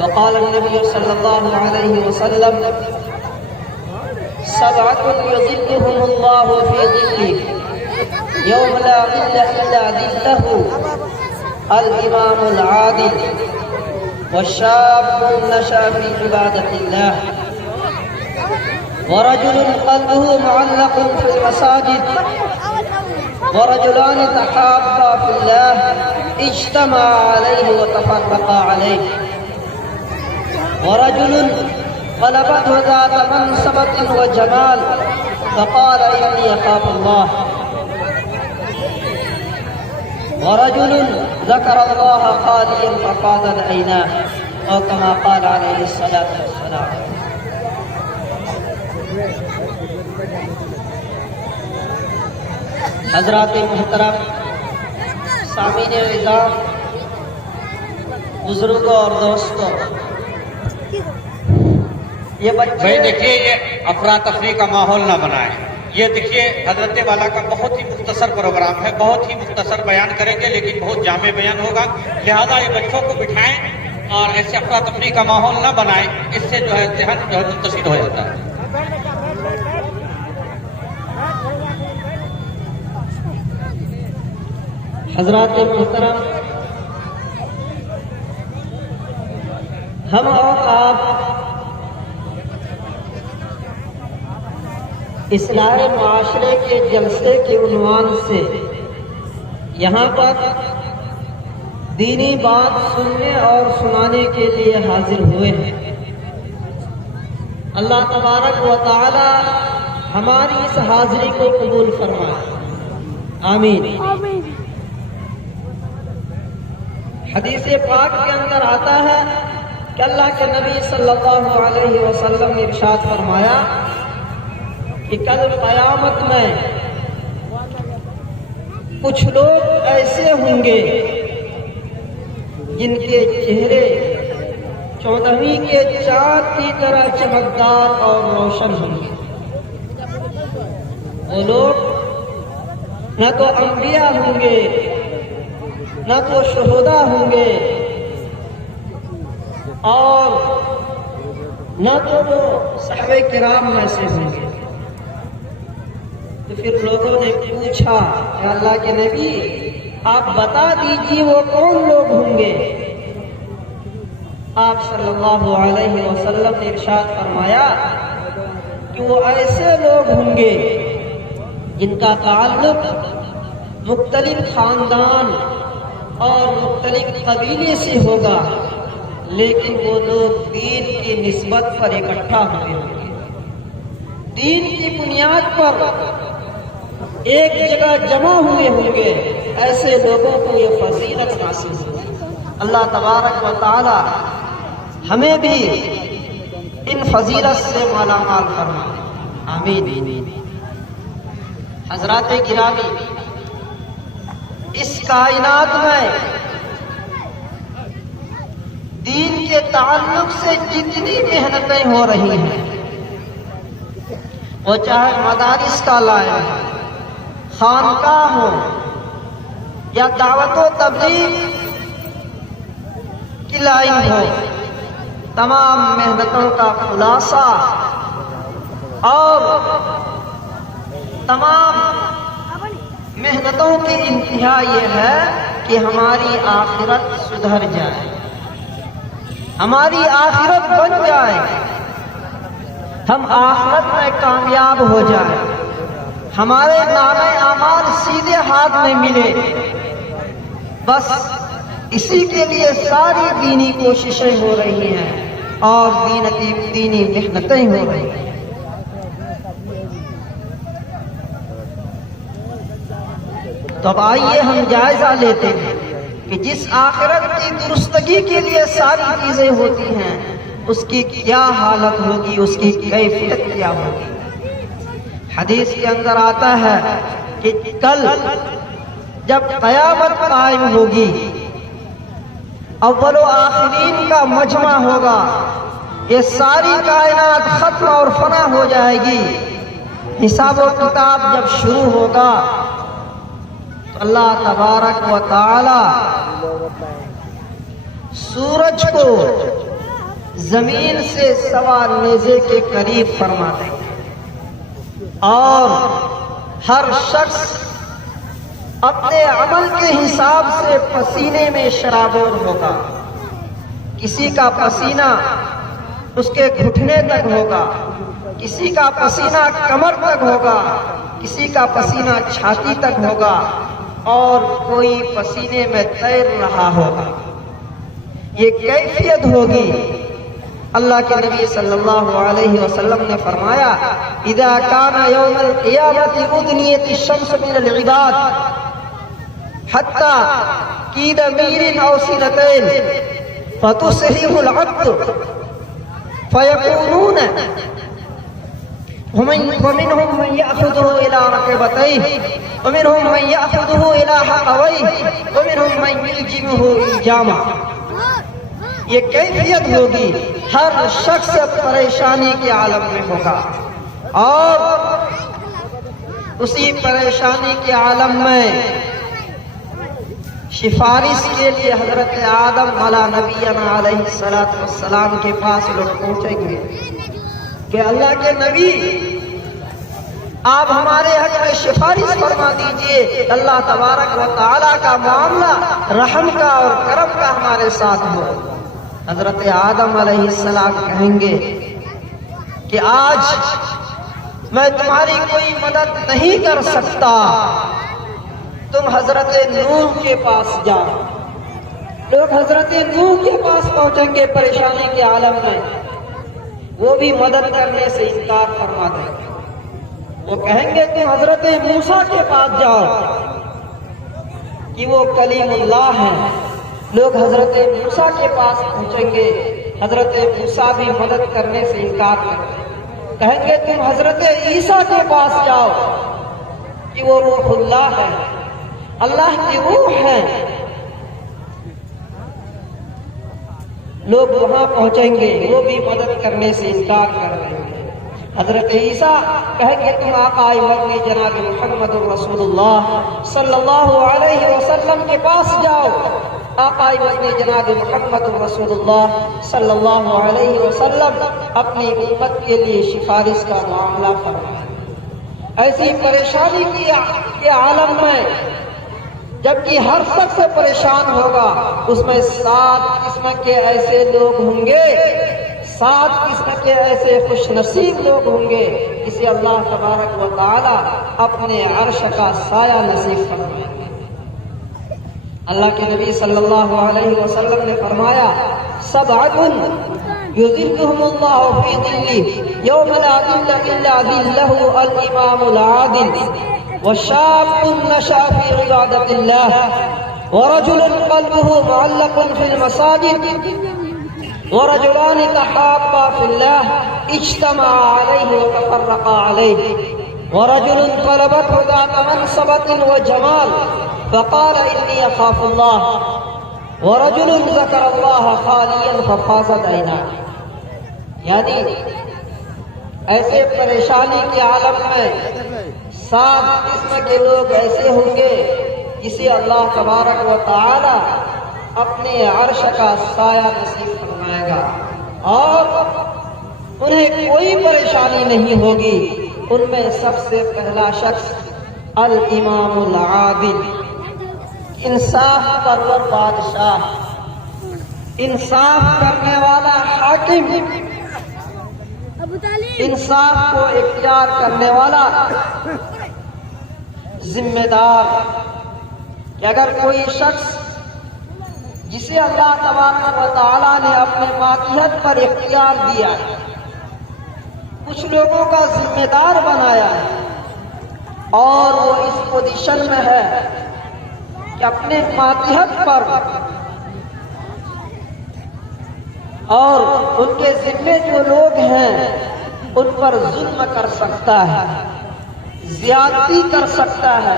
وقال النبي صلى الله عليه وسلم: سبعة يظلهم الله في ظله يوم لا ظل إلا ظله: الإمام العادل، والشاب نشأ في عبادة الله، ورجل قلبه معلق في المساجد، ورجلان تحابا في الله اجتمعا عليه وتفرقا عليه، ورجل غلبته ذات منصبة وجمال فقال إني أخاف الله، ورجل ذكر الله خاليا ففاضت عيناه، أو كما قال عليه الصلاة والسلام. حضرات محترم، سامعین اعزاز، بزرگوں اور دوستوں، یہ بچے بھائی دیکھیے، یہ افراتفری کا ماحول نہ بنائیں. یہ دیکھیے حضرت والا کا بہت ہی مختصر پروگرام ہے، بہت ہی مختصر بیان کریں گے لیکن بہت جامع بیان ہوگا، لہذا یہ بچوں کو بٹھائیں اور ایسے افراتفری کا ماحول نہ بنائیں، اس سے جو ہے ذہن جو ہے منتشر ہو جاتا ہے. حضرات محترم، ہم اور آپ اصلاح معاشرے کے جلسے کے عنوان سے یہاں پر دینی بات سننے اور سنانے کے لیے حاضر ہوئے ہیں. اللہ تبارک و تعالی ہماری اس حاضری کو قبول فرمائے، آمین. حدیث پاک کے اندر آتا ہے کہ اللہ کے نبی صلی اللہ علیہ وسلم نے ارشاد فرمایا کہ کل قیامت میں کچھ لوگ ایسے ہوں گے جن کے چہرے 14ویں کے چاند کی طرح چمکدار اور روشن ہوں گے. وہ لوگ نہ تو انبیاء ہوں گے، نہ تو شہداء ہوں گے، اور نہ تو وہ صحابہ کرام میں سے ہوں گے. تو پھر لوگوں نے پوچھا کہ اللہ کے نبی آپ بتا دیجیے وہ کون لوگ ہوں گے. آپ صلی اللہ علیہ وسلم نے ارشاد فرمایا کہ وہ ایسے لوگ ہوں گے جن کا تعلق مختلف خاندان اور مختلف قبیلے سے ہوگا، لیکن وہ لوگ دین کی نسبت پر اکٹھا ہوئے ہوں گے، دین کی بنیاد پر ایک جگہ جمع ہوئے ہوں گے. ایسے لوگوں کو یہ فضیلت حاصل ہوگی. اللہ تبارک و تعالی ہمیں بھی ان فضیلت سے مالا مال فرمائے، آمین. حضرات گرامی، اس کائنات میں دین کے تعلق سے جتنی محنتیں ہو رہی ہیں، وہ چاہے مدارس کا لائن، خانقاہ ہو یا دعوت و تبلیغ کی لائن ہو، تمام محنتوں کا خلاصہ اور تمام محنتوں کی انتہا یہ ہے کہ ہماری آخرت سدھر جائے، ہماری آخرت بن جائے، ہم آخرت میں کامیاب ہو جائیں، ہمارے نامے اعمال سیدھے ہاتھ میں ملے. بس اسی کے لیے ساری دینی کوششیں ہو رہی ہیں اور دینی محنتیں ہو رہی ہیں. تو اب آئیے ہم جائزہ لیتے ہیں کہ جس آخرت کی درستگی کے لیے ساری چیزیں ہوتی ہیں اس کی کیا حالت ہوگی، اس کی کیفیت کیا ہوگی. حدیث کے اندر آتا ہے کہ کل جب قیامت قائم ہوگی، اول و آخرین کا مجمع ہوگا، یہ ساری کائنات ختم اور فنا ہو جائے گی. حساب و کتاب جب شروع ہوگا تو اللہ تبارک و تعالی سورج کو زمین سے سوا نیزے کے قریب فرما دیں گے، اور ہر شخص اپنے عمل کے حساب سے پسینے میں شرابور ہوگا۔ کسی کا پسینہ اس کے گھٹنے تک ہوگا، کسی کا پسینہ کمر تک ہوگا، کسی کا پسینہ چھاتی تک ہوگا، اور کوئی پسینے میں تیر رہا ہوگا۔ یہ کیفیت ہوگی۔ اللہ کے نبی صلی اللہ علیہ وسلم نے فرمایا اذا کان یوم القیامت ادنیت الشمس من العباد حتی قید میر او سنتین فتسحب العبد فیکونون ومنهم من يأخذه إلى ركبتيه ومنهم من يأخذه إلى حقويه ومنهم من يلجمه إلجاما۔ یہ کیفیت ہوگی، ہر شخص پریشانی کے عالم میں ہوگا، اور اسی پریشانی کے عالم میں سفارش کے لیے حضرت آدم علی نبینا علیہ السلام کے پاس لوگ پہنچیں گے کہ اللہ کے نبی آپ ہمارے حق میں سفارش فرما دیجئے، اللہ تبارک و تعالیٰ کا معاملہ رحم کا اور کرم کا ہمارے ساتھ ہو۔ حضرت آدم علیہ السلام کہیں گے کہ آج میں تمہاری کوئی مدد نہیں کر سکتا، تم حضرت نوح کے پاس جاؤ۔ لوگ حضرت نوح کے پاس پہنچیں گے پریشانی کے عالم میں، وہ بھی مدد کرنے سے انکار فرما دیں گے۔ وہ کہیں گے تم حضرت موسیٰ کے پاس جاؤ کہ وہ کلیم اللہ ہیں، لوگ حضرت موسیٰ کے پاس پہنچیں گے، حضرت موسیٰ بھی مدد کرنے سے انکار کریں گے۔ کہیں گے تم حضرت عیسیٰ کے پاس جاؤ کہ وہ روح اللہ ہے، اللہ کی روح ہے، لوگ وہاں پہنچیں گے، وہ بھی مدد کرنے سے انکار کر دیں گے۔ حضرت عیسیٰ کہیں گے تم آقا مدنی جناب محمد رسول اللہ صلی اللہ علیہ وسلم کے پاس جاؤ، آقا مدنی جناب محمد رسول اللہ صلی اللہ علیہ وسلم اپنی امت کے لیے سفارش کا معاملہ فرمائیں۔ ایسی پریشانی کے عالم میں جبکہ ہر شخص پریشان ہوگا، اس میں 7 قسم کے ایسے لوگ ہوں گے، 7 قسم کے ایسے خوش نصیب لوگ ہوں گے جسے اللہ تبارک و تعالی اپنے عرش کا سایہ نصیب فرمائیں گے۔ اللہ کے نبی صلی اللہ علیہ وسلم نے فرمایا سبعۃ یظلهم اللہ فی ظلہ یوم لا ظل الا ظلہ الامام العادل وشاب نشأ فی عبادۃ اللہ ورجل قلبه معلق فی المساجد ورجلان تحابا فی اللہ اجتمعا علیہ وتفرقا علیہ ورجل طلبته ذات منصبۃ وجمال فقال انی اخاف اللہ ورجل ذکر اللہ خالیا ففاضت عیناہ۔ یعنی ایسے پریشانی کے عالم میں 7 قسم کے لوگ ایسے ہوں گے جسے اللہ تبارک و تعالی اپنے عرش کا سایہ نصیب فرمائے گا، اور انہیں کوئی پریشانی نہیں ہوگی۔ ان میں سب سے پہلا شخص الامام العادل، انصاف پرور بادشاہ، انصاف کرنے والا حاکم، انصاف کو اختیار کرنے والا ذمہ دار۔ کہ اگر کوئی شخص جسے اللہ تبارک و تعالیٰ نے اپنے ماتحت پر اختیار دیا ہے، کچھ لوگوں کا ذمہ دار بنایا ہے، اور وہ اس پوزیشن میں ہے کہ اپنے ماتحت پر اور ان کے ذمے جو لوگ ہیں ان پر ظلم کر سکتا ہے، زیادتی کر سکتا ہے،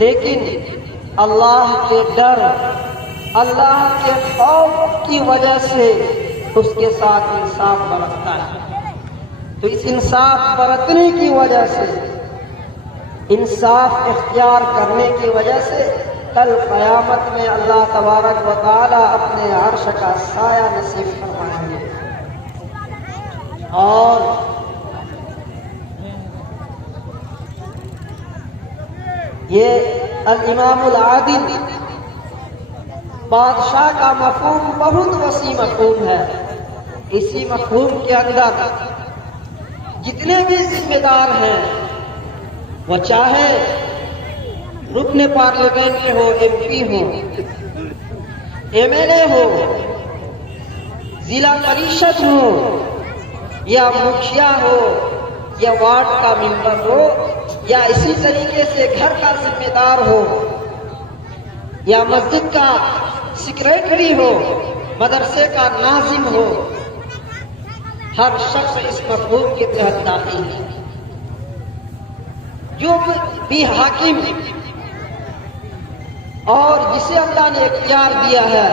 لیکن اللہ کے ڈر، اللہ کے خوف کی وجہ سے اس کے ساتھ انصاف برتتا ہے۔ تو اس انصاف برتنے کی وجہ سے، انصاف اختیار کرنے کی وجہ سے کل قیامت میں اللہ تبارک و تعالی اپنے عرش کا سایہ نصیب فرمائیں گے. اور یہ الامام العادل بادشاہ کا مفہوم بہت وسیع مفہوم ہے. اسی مفہوم کے اندر جتنے بھی ذمہ دار ہیں، وہ چاہے رکن پارلیمنٹ ہو، ایم پی ہو، ایم ایل اے ہو، ضلع پریشد ہو، یا مکھیا ہو، یا وارڈ کا ممبر ہو، یا اسی طریقے سے گھر کا ذمہ دار ہو، یا مسجد کا سیکریٹری ہو، مدرسے کا ناظم ہو، ہر شخص اس مفہوم کے تحت داخل ہے. جو بھی حاکم اور جسے اللہ نے اختیار دیا ہے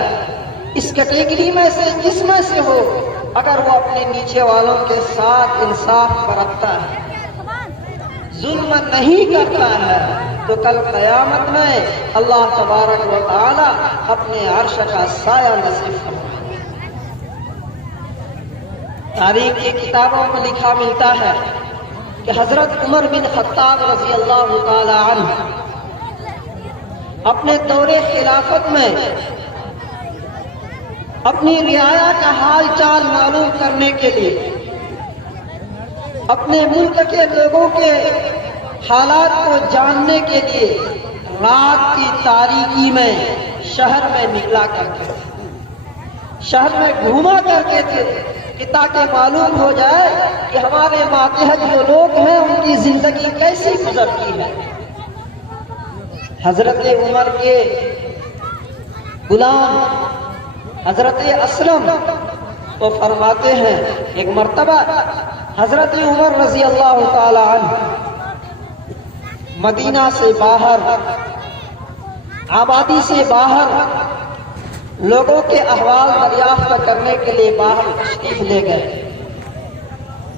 اس کیٹیگری میں سے جس میں سے ہو، اگر وہ اپنے نیچے والوں کے ساتھ انصاف برتتا ہے، ظلم نہیں کرتا ہے، تو کل قیامت میں اللہ تبارک و تعالی اپنے عرش کا سایہ نصیب فرمائے. تاریخ کی کتابوں میں لکھا ملتا ہے کہ حضرت عمر بن خطاب رضی اللہ تعالی عنہ اپنے دور خلافت میں اپنی رعایا کا حال چال معلوم کرنے کے لیے، اپنے ملک کے لوگوں کے حالات کو جاننے کے لیے رات کی تاریکی میں شہر میں نکلا کرتے تھے، شہر میں گھوما کرتے تھے کہ تاکہ معلوم ہو جائے کہ ہمارے ماتحت جو لوگ ہیں ان کی زندگی کیسی گزرتی ہے. حضرت عمر کے غلام حضرت اسلم وہ فرماتے ہیں ایک مرتبہ حضرت عمر رضی اللہ تعالی عنہ مدینہ سے باہر، آبادی سے باہر لوگوں کے احوال دریافت کرنے کے لیے باہر تشریف لے گئے.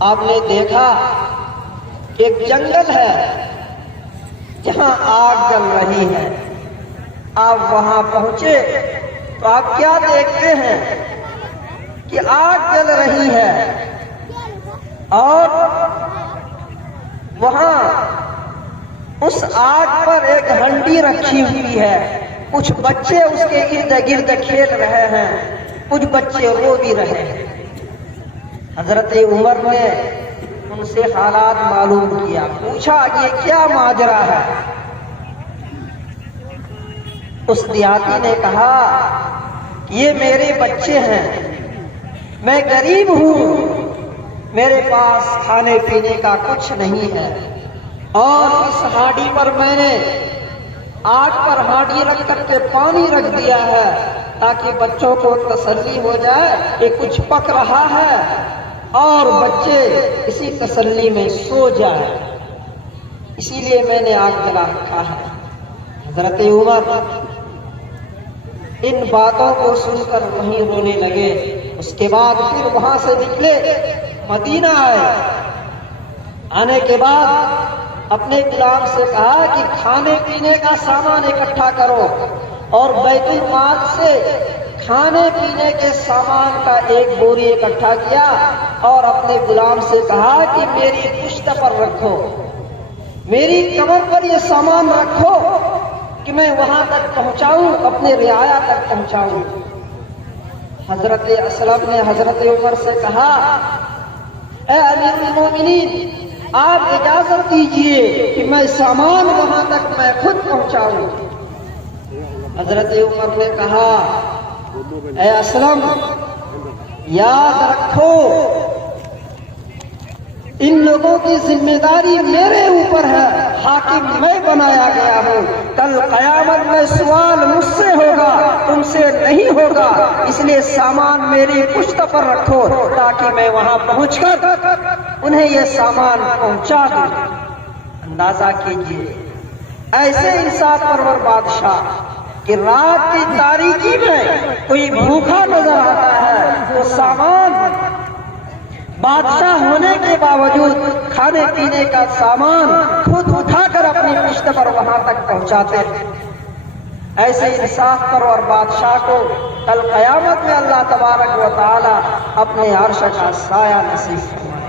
آپ نے دیکھا ایک جنگل ہے جہاں آگ جل رہی ہے. آپ وہاں پہنچے تو آپ کیا دیکھتے ہیں کہ آگ جل رہی ہے اور وہاں اس آگ پر ایک ہنڈی رکھی ہوئی ہے. کچھ بچے اس کے ارد گرد کھیل رہے ہیں، کچھ بچے رو بھی رہے ہیں. حضرت عمر نے ان سے حالات معلوم کیا، پوچھا یہ کیا ماجرا ہے. اس دیہاتی نے کہا یہ میرے بچے ہیں، میں غریب ہوں، میرے پاس کھانے پینے کا کچھ نہیں ہے، اور اس ہانڈی پر میں نے آگ پر ہانڈی رکھ کر کے پانی رکھ دیا ہے تاکہ بچوں کو تسلی ہو جائے کہ کچھ پک رہا ہے اور بچے اسی تسلی میں سو جائے، اسی لیے میں نے آگ جلا رکھا ہے. حضرت عمر ان باتوں کو سن کر وہیں رونے لگے. اس کے بعد پھر وہاں سے نکلے، مدینہ آئے. آنے کے بعد اپنے غلام سے کہا کہ کھانے پینے کا سامان اکٹھا کرو، اور بیت المال سے کھانے پینے کے سامان کا ایک بوری اکٹھا کیا اور اپنے غلام سے کہا کہ میری پشت پر رکھو، میری کمر پر یہ سامان رکھو کہ میں وہاں تک پہنچاؤں، اپنے رعایا تک پہنچاؤں. حضرت اسلم نے حضرت عمر سے کہا اے امیر المومنین، آپ اجازت دیجئے کہ میں سامان وہاں تک میں خود پہنچاؤں. حضرت عمر نے کہا اے اسلم، یاد رکھو ان لوگوں کی ذمہ داری میرے اوپر ہے، حاکم میں بنایا گیا ہوں. کل قیامت میں سوال مجھ سے ہوگا، تم سے نہیں ہوگا، اس لیے سامان میری پشت پر رکھو تاکہ میں وہاں پہنچ کر انہیں یہ سامان پہنچا دوں. اندازہ کیجئے ایسے انصاف پرور بادشاہ کہ رات کی تاریکی میں کوئی بھوکا نظر آتا ہے تو سامان بادشاہ ہونے کے باوجود کھانے پینے کا سامان خود اٹھا کر اپنی پشت پر وہاں تک پہنچاتے ہیں. ایسے انصاف کرو اور بادشاہ کو کل قیامت میں اللہ تبارک و تعالی اپنے عرش کا سایہ نصیب فرمائے۔